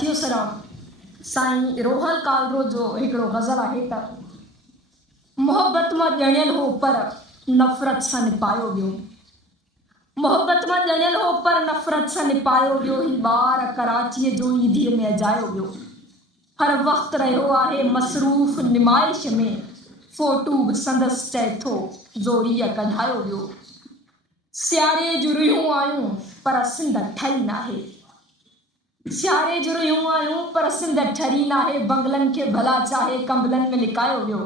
साथियों सलाम। साईं रोहल कालरो जो हिकिड़ो गज़ल आहे त मोहब्बत मां ॼणियल हो पर नफ़रत सां निपायो वियो। मोहब्बत मां ॼणियल हो पर नफ़रत सां निपायो वियो। ही ॿार कराचीअ जो ई धीअ में अजायो वियो। हर वक़्तु रहियो आहे मसरूफ़ निमाइश में, फ़ोटू बि संदसि चए थो ज़ोरीअ कढायो वियो। सियारे जूं रुयूं आयूं पर सिंध ठही नाहे। सियारे जूं रुयूं आयूं पर सिंध ठरी नाहे। बंगलनि खे भला चाहे कंबलनि में लिकायो वियो।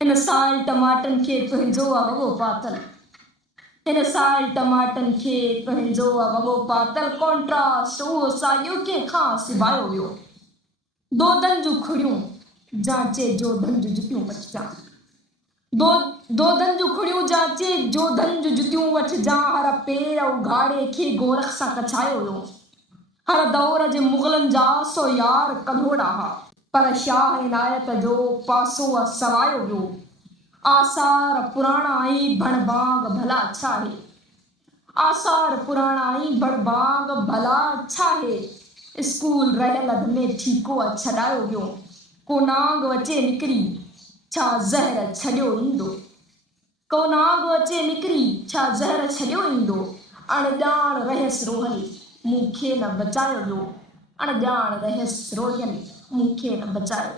हिन साल टमाटनि खे तुंहिंजो वॻो पातल, हिन साल टमाटनि खे तुंहिंजो वॻो पातल। कॉन्ट्रास्ट उहो साॻियो कंहिंखां सिबायो वियो। दोदनि जूं खुड़ियूं जांचे जोधनि जूं जुतियूं वठिजां। दोदनि जूं खुड़ियूं जांचे जोधनि जूं जुतियूं वठिजां। हर पेर उघाड़े खे गोरख सां कछायो वियो। हर दौर जे मुग़लनि जा सो यार कलोड़ा हा, पर शाह इनायत जो पासो सवायो वियो। आसार पुराणा ई भणबाग भला छा आहे, आसार पुराणा ई भणबाग भला छा आहे। स्कूल रहियल अध में ठीको छॾायो वियो। को नांग अचे निकिरी छा ज़हर छॾियो ईंदो, को नांग अचे निकिरी छा ज़हर छॾियो ईंदो। अणॼाण रहियसि रोहल मूंखे न बचायो वियो, अणॼाण रहियसि रोहल मूंखे न बचायो।